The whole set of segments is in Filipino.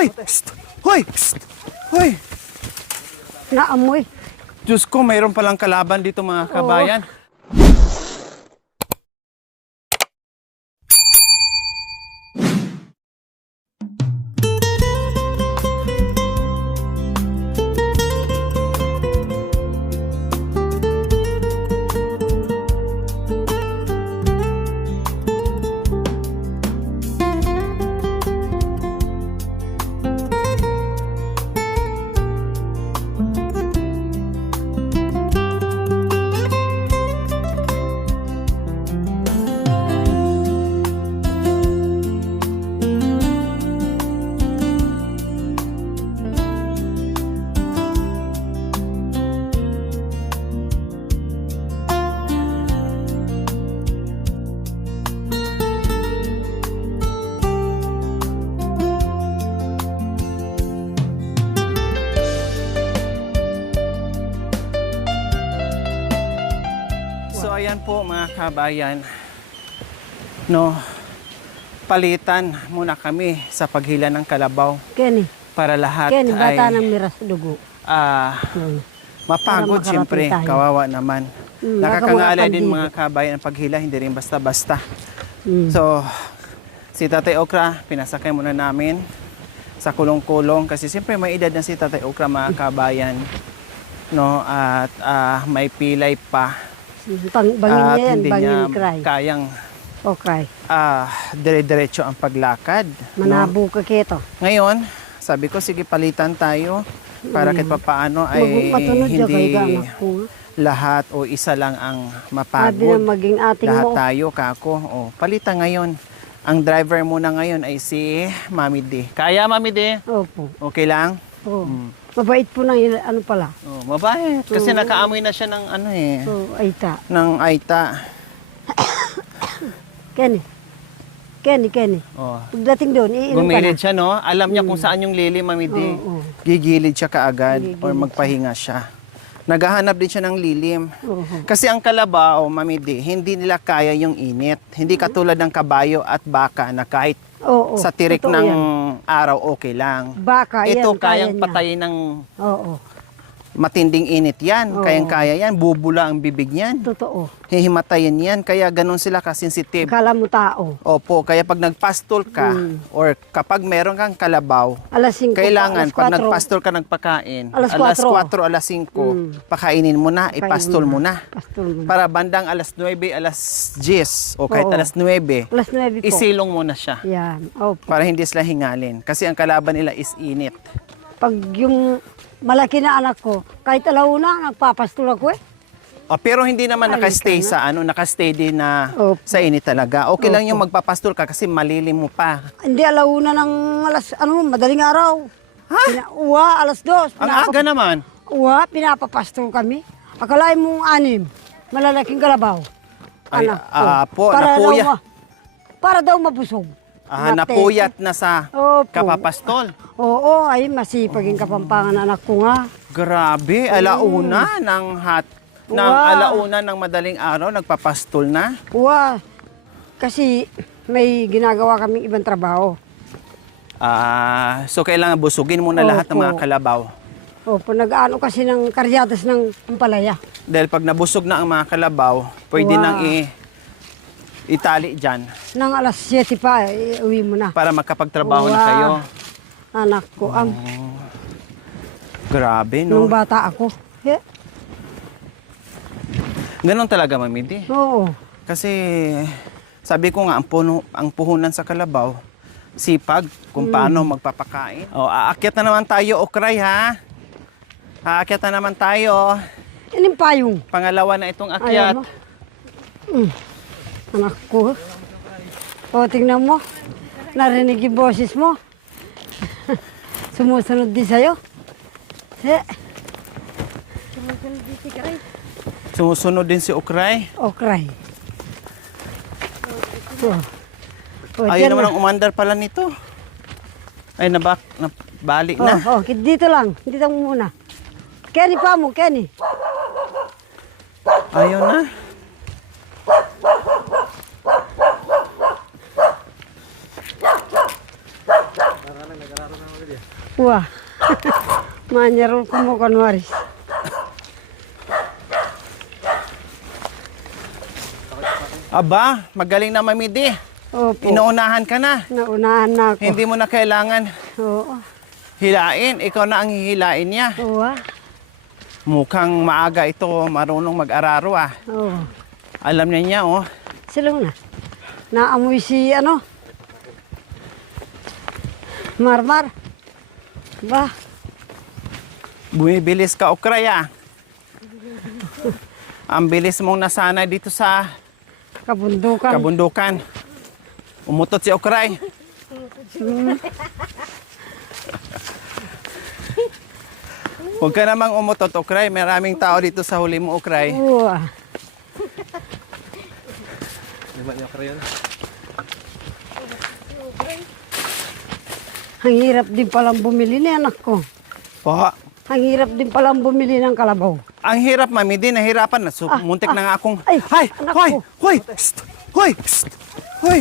Hoy! Psst! Hoy! Psst! Hoy! Naamoy. Diyos ko, mayroon palang kalaban dito mga kabayan. So ayan po mga kabayan, no, palitan muna kami sa paghila ng kalabaw Kenny. para lahat Kenny, bata ay ng miras dugo. mapagod Para siyempre, makarating tayo. kawawa naman. Mm, Nakakangala nakakawakan din dito. mga kabayan ang paghila, hindi rin basta-basta. Mm. So, si Tatay Okra, pinasakay muna namin sa kulong-kulong kasi siyempre may edad na si Tatay Okra mga kabayan. No, at may pilay pa. Bangin At niya yan, hindi bangin niya ni Cry. kayang Okay. dire-diretso ang paglakad. No? Manabo ka kito. Ngayon, sabi ko, sige palitan tayo para kahit papaano ay Matunod siya kay hindi anak ko. lahat o isa lang ang Sabi na mapagod. maging ating Lahat mo. tayo, kako. O, palitan ngayon. Ang driver muna ngayon ay si Mami D. Kaya, Mami D? Opo. Okay lang? Oh. Mm. Mabait po ng ano pala. Oh, mabait. Kasi nakaamoy na siya ng ano eh. So, aita. Ng aita. Kenny. Kenny. Oh. Pagdating doon, iinom ka na. Gumilid siya, no? Alam niya kung saan yung lili, Mami D. Oo. Gigilid siya kaagad Gigilid or magpahinga siya. Naghahanap din siya ng lilim. Oo. Kasi ang kalabaw, Mami D, hindi nila kaya yung init. Hindi katulad ng kabayo at baka na kahit Oo. sa tirik Totoo ng yan. araw okay lang. Baka Ito yan, kayang kaya niya. patayin ng Oo. matinding init yan. Oo. Kayang-kaya yan. Bubula ang bibig niyan. Totoo. Hihimatayin yan. Kaya ganun sila kasensitive. Akala mo tao. Opo, kaya pag nagpastol ka or kapag meron kang kalabaw, Alas 5 kailangan alas pag 4. nagpastol ka nagpakain, Alas alas 4, 4, alas 5, pakainin mo na, ipastol mo na. Pastol mo na. Para bandang alas 9, alas 10 o kahit Oo. alas 9, Alas 9 po. isilong mo na siya Yan. Opo. para hindi sila hingalin. Kasi ang kalaban nila is init. Pag yung malaki na anak ko, kahit alauna, nagpapastol ako eh. Pero hindi naman Ay, nakastay ka na. sa nakastay din na Opo. sa init talaga. Okay lang Opo. yung magpapastol ka kasi malilim mo pa. Hindi alauna ng madaling araw. Ha? Uwa, alas 2. Ang aga naman. Uwa, pinapapastol kami. Akalain mong 6, malalaking kalabaw. Ay, Anak ko. po, Para napuya. daw para daw mabusog. Napuyat na sa Opo. kapapastol. Oo, ay masipag yung kapampangan anak ko nga. Grabe, alauna ng Wow. alauna ng madaling araw nagpapastol na. Uwa, kasi may ginagawa kaming ibang trabaho. So kailangan busugin muna lahat ng mga Opo. kalabaw. Opo, nag-ano kasi ng karyadas ng palaya. Dahil pag nabusog na ang mga kalabaw, pwede Wow. nang itali dyan Nang alas 7 pa, uwi mo na. para makapagtrabaho na Wow. kayo. Anak ko, Grabe, nung no? bata ako. Eh, Ganon talaga, Mami D. oo. Kasi sabi ko nga, ang puhunan sa kalabaw, sipag kung paano magpapakain. Aakyat na naman tayo, Okray, ha? Aakyat na naman tayo. Yan yung payong. Pangalawa na itong Ayaw akyat. mo. Anak ko. O, tingnan mo. Narinig yung boses mo. Sumusunod din sa'yo. Sumusunod din si Karay. Sumusunod din si Okray. O, Cry. Ayaw naman ang umandar pala nito. Ay, nabali na. Dito lang. Dito muna. Kenny pa mo, Kenny. Ayaw na. Wah. Manyarol ko mo kanwaris. Aba, magaling na mamidi. Opo. Inuunahan ka na. Naunahan na ako. Hindi mo na kailangan Oo. hilain. Ikaw na ang hihilain niya. Oo. Mukhang maaga ito, marunong mag-araro ah. Oo. Alam niya niya oh. Silong na. Naamoy si ano? Marmar. Ba? Bumibilis ka, Okray ah. Ang bilis mong nasanay dito sa Kabundukan. kabundukan. Umutot si Okray. Huwag ka namang umutot, Okray. Maraming tao dito sa huli mo, Okray. Oo. Ang hirap din palang bumili ni anak ko. Po. Ang hirap din palang bumili ng kalabaw. Ang hirap, Mami. Di nahirapan na. So, muntik na nga akong... Ay, Hay! anak Hoy! ko. Hoy! Psst! Hoy! Psst! Hoy!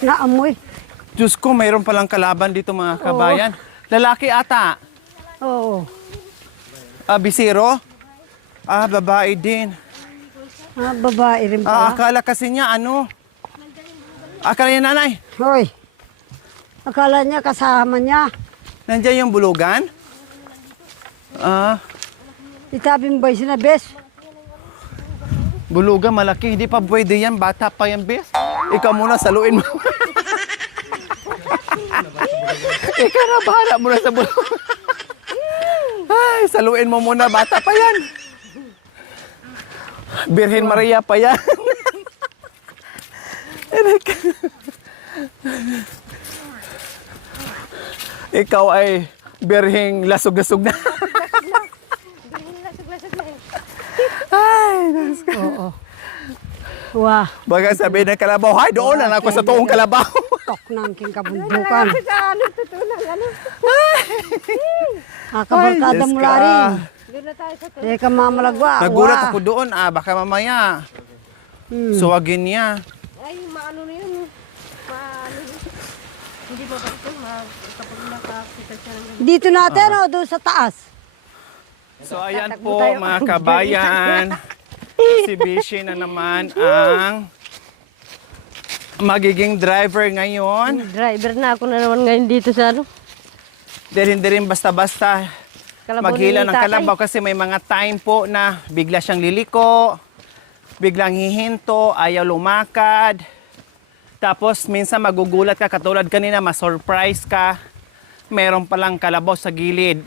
Naamoy. Diyos ko, mayroon palang kalaban dito mga kabayan. Lalaki ata. Oo. Bisiro? Babae din. Babae rin pala. Akala kasi niya ano? Akala niya nanay? Hoy. Akala niya kasama niya. Nandiyan yung bulugan? Itabing ba yung sinabes? Bulugan malaki. Hindi pa pwede yan. Bata pa yan, bes. Ikaw muna, saluin mo. Ikaw na, bahala mo na sa bulugan. Ay, saluin mo muna. Bata pa yan. Birhen Maria pa yan. Ikaw ay birheng lasog-lasog na. Ay, Diyos ko. Oo. Wah. Baga sabi ng kalabaw, hay, doon na ako sa toong kalabaw. Tok ng king kabundukan. Kabarkada Diyos mo ka. rin. Hindi ka mamalagwa. Nagulat Wah. ako doon, baka mamaya. Suwagin niya. Ay, maano na yun. Hindi ba ito, kapag nakakita siya ng Dito natin o doon sa taas. So ayan po mga kabayan. Si Bishi na naman ang magiging driver ngayon. driver na ako na naman ngayon dito sa ano. Dahil hindi rin basta-basta Kalabaw maghila ni ng tatay. kalabaw kasi may mga time po na bigla siyang liliko, biglang hihinto, ayaw lumakad. Tapos minsan magugulat ka, katulad kanina, ma-surprise ka. Meron palang kalabaw sa gilid.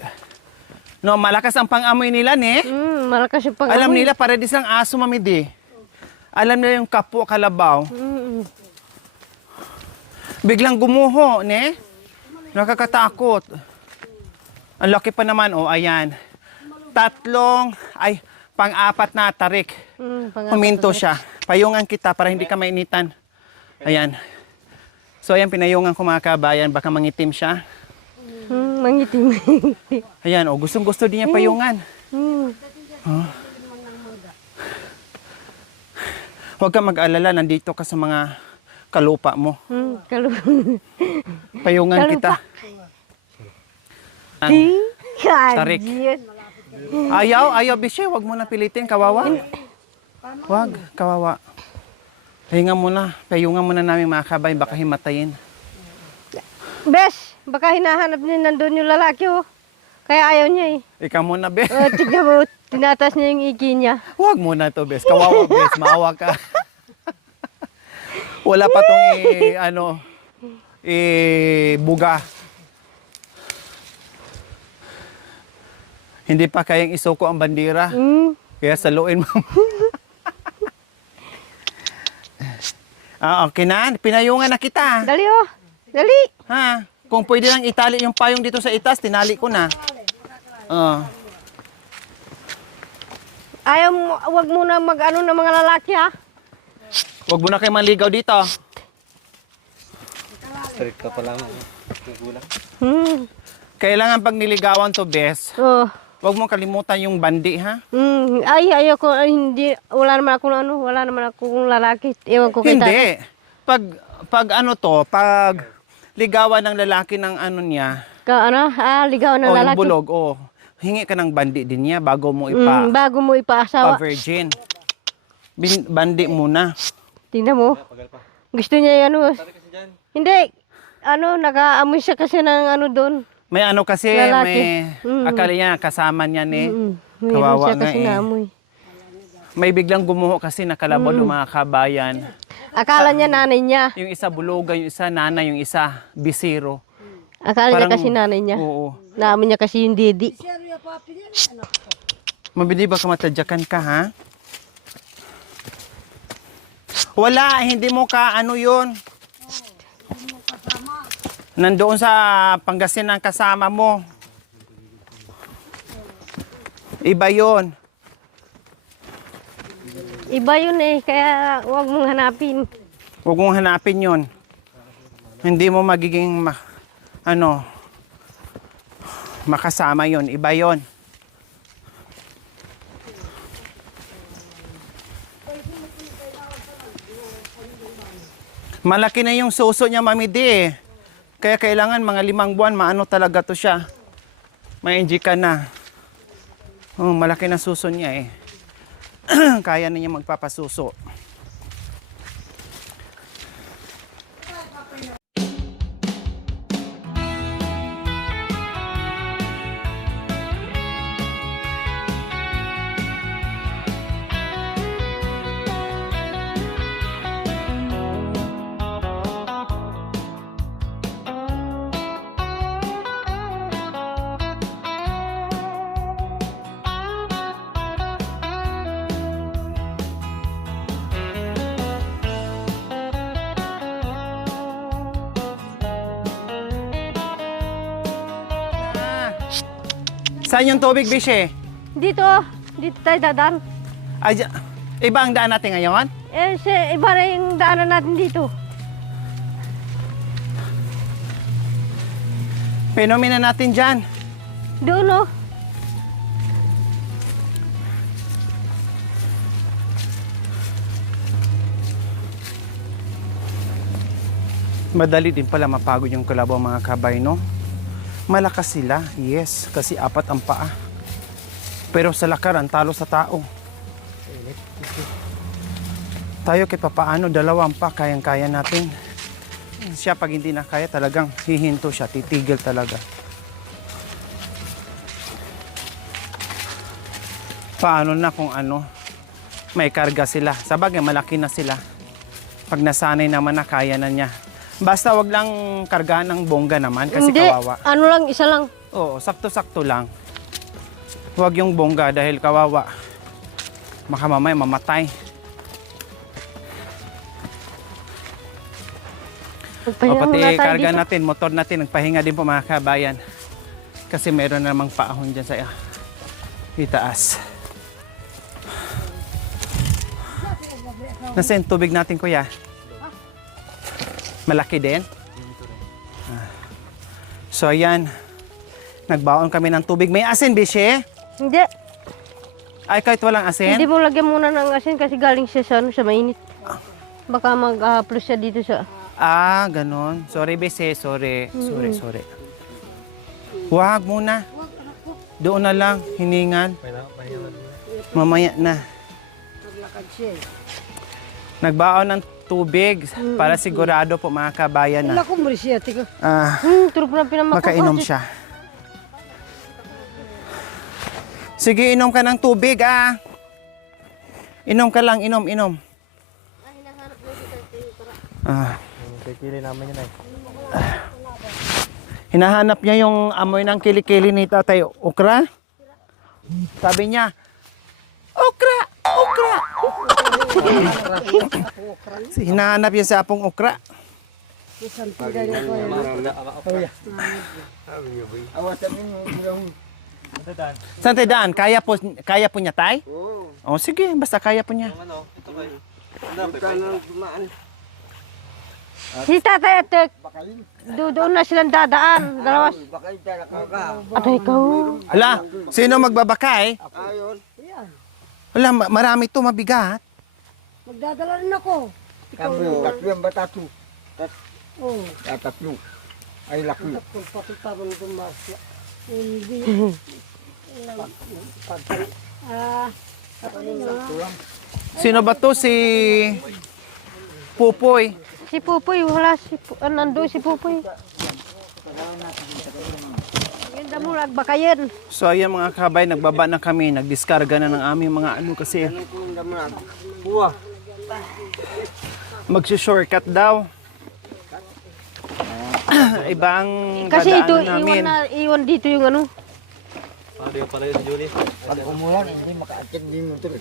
No, malakas ang pang-amoy nila, ne? Malakas yung pag Alam nila, paredis ng aso, mamidi. Alam nila yung kapwa kalabaw. Biglang gumuho, ne? Nakakatakot. Ang laki pa naman, oh, ayan. Pang-apat na tarik. Huminto siya. Payungan kita para hindi ka mainitan. Ayan. So, ayan, pinayungan ko mga kabayan. Baka mangitim siya. Mangitim. Ayan, oh, gustong-gusto din niya payungan. Oh. Huwag kang mag-alala, nandito ka sa mga kalupa mo. Payungan kita. Tarik. Ayaw, Bishay, huwag mo na pilitin, kawawa. Huwag, kawawa. Pahinga muna, payungan muna namin mga kabay, baka himatayin. Bes, baka hinahanap niya nandun yung lalaki oh. Kaya ayaw niya eh. Ikaw muna, Bes. Tignan mo, tinatas niya yung iki niya. Huwag muna to, Bes. Kawawa, Bes. Maawa ka. Wala pa tong buga. Hindi pa kayang isuko ang bandira. Kaya saluin mo. Okay na. Pinayungan na kita. Dali oh, dali. Ha? Kung pwede lang itali yung payong dito sa itas, tinali ko na. Ayaw mo, wag mo na mag-ano ng mga lalaki ha. Huwag mo na kayo maligaw dito. Strict ka pa lang. Kailangan pag niligawan to, Bes, Oh. huwag mo kalimutan yung bandi, ha? Ay, ayaw ko, hindi, wala naman akong lalaki. Ewan ko kay tatay. Hindi. Pag ligawan ng lalaki ng ano niya, Ligaw ng o yung lalaki. bulog, hingi ka ng bandi din niya bago mo ipa, Bago mo ipaasawa. pa-virgin. Bandi muna. Tingnan mo. Gusto niya yung ano. Hindi. Nag-aamoy siya kasi ng ano doon. May ano kasi, Lalaki. akala niya kasama niya ni, Mayroon kawawa siya nga kasi eh. naamoy. May biglang gumuho kasi nakalabaw ng mga kabayan. Akala niya nanay niya. Yung isa bulugan, yung isa nanay, yung isa bisiro. Akala niya Parang- kasi nanay niya. Oo. Naamoy niya kasi yung didi. Mabili ba ka matadyakan ka, ha? Wala, hindi mo ka ano yun. Nandoon sa Pangasinan kasama mo. Iba yun. Iba yun eh, kaya huwag mong hanapin. Huwag mong hanapin yun. Hindi mo magiging makasama yun. Iba yun. Malaki na yung suso niya, Mami D. Kaya kailangan mga 5 buwan, maano talaga to siya. May NG ka na. Malaki na suso niya eh. Kaya na niya magpapasuso. Saan yung tubig, Bishe? Dito tayo dadaan. Ay, iba ang daan natin ngayon? Iba na yung daanan natin dito. Pinumin na natin dyan. Doon oh. Madali din pala mapagod yung kalabaw mga kabay, no? Malakas sila, yes, kasi 4 ang paa. Pero sa lakaran, talo sa tao. Tayo kahit papaano, 2 pa, kayang-kaya natin. Siya pag hindi na kaya, talagang hihinto siya, titigil talaga. Paano na kung may karga sila. Sabagay, malaki na sila. Pag nasanay naman na, kaya na niya. Basta wag lang kargahan ng bongga naman kasi Hindi, kawawa. isa lang. Oo, sakto-sakto lang. Huwag yung bongga dahil kawawa. Baka mamaya mamatay. Magpahinga Pati muna tayo karga dito. natin, motor natin, nagpahinga din po mga kabayan. Kasi meron namang paahon dyan sa itaas. Nasaan yung tubig natin, kuya? Malaki din? So ayan, nagbaon kami ng tubig. May asin, Bishe? Hindi. Ay, kahit walang asin? Hindi mo lagyan muna ng asin kasi galing siya sa mainit. Baka mag-plus siya dito sa... Ganon. Sorry, Bishe. Sorry. Sorry. Wag muna. Doon na lang, hiningan. Mamaya na. Nagbaon ng tubig para sigurado po mga kabayan na Wala ko marisya, tika. Turog na pinamakuha. makainom siya. Sige, inom ka ng tubig, Inom ka lang, inom. Hinahanap niya yung amoy ng kilikili ni Tatay Okra. Sabi niya, Okra! Hinahanap niya sa apong okra. Saan tayo daan? Kaya po niya, Tay? Oo. Sige, basta kaya po niya. Si Tatay at doon na silang dadaan. Dalawas. At ikaw. Hala, sino magbabakay? Wala, marami to, mabigat. Magdadala rin ako. Tatlo yung batato. Oh. Tatlo. Ay, laki. Sino ba to? Si Pupoy. Si Pupoy, wala nandun si Pupoy. Yung damo, nagbakayan. So ayan mga kabay, nagbaba na kami, nagdiskarga na ng aming mga ano kasi Buwa. magsi-shortcut daw. Ibang Kasi ito, dadaanan namin. iwan dito yung ano. Pag umulan, hindi makaakit din yung motor.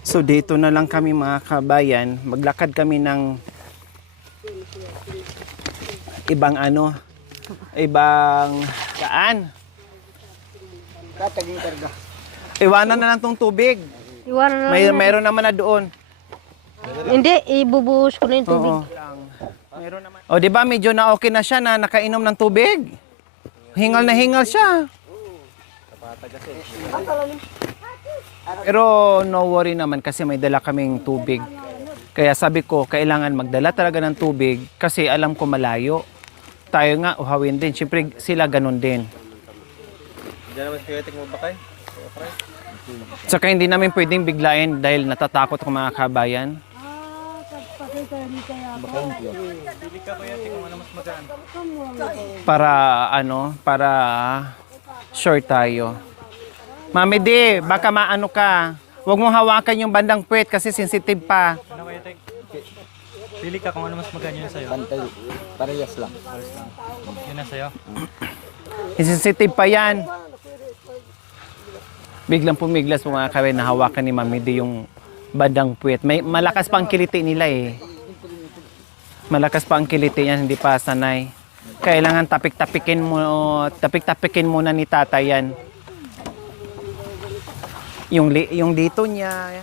So dito na lang kami mga kabayan, maglakad kami ng ibang ano, ibang daan. Tataging karga. Iwanan na lang tong tubig. Iwanan na. Mayroon naman na doon. Hindi, ibubuhos ko na yung tubig. Oo. Meron naman. O, di ba medyo na okay na siya na nakainom ng tubig? Hingal na hingal siya. Pero no worry naman kasi may dala kaming tubig. Kaya sabi ko, kailangan magdala talaga ng tubig kasi alam ko malayo. Tayo nga, uhawin din. Siyempre sila ganun din. Diyan naman kinetic mo bakay? Saka hindi namin pwedeng biglayin dahil natatakot ko mga kabayan. Para ano, para short tayo. Mami di, baka maano ka. Huwag mong hawakan yung bandang puwet kasi sensitive pa. Ano kaya tek? Pili ka kung ano mas maganda yun sa'yo. Pantay. Parehas lang. Yun na sa'yo. Sensitive pa yan. Biglang pumiglas mga kawin na hawakan ni Mami di yung bandang puwet. May malakas pa ang kiliti nila eh. Malakas pa ang kiliti yan, hindi pa sanay. Kailangan tapik-tapikin muna ni tatay yan. Yung dito niya.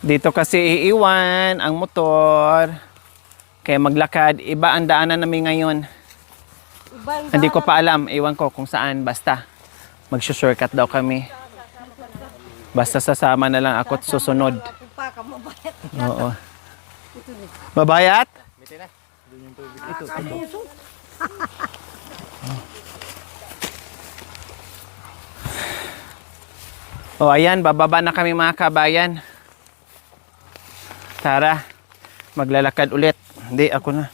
Dito kasi iiwan ang motor. Kaya maglakad. Iba ang daanan namin ngayon. Hindi ko pa alam. Iwan ko kung saan. Basta. Mag-shortcut daw kami. Basta sasama na lang ako at susunod. Oo. Babayat? Ito. Oh, ayan, bababa na kami mga kabayan. Tara, maglalakad ulit. Hindi, ako na.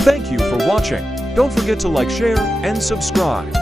Thank you for watching. Don't forget to like, share, and subscribe.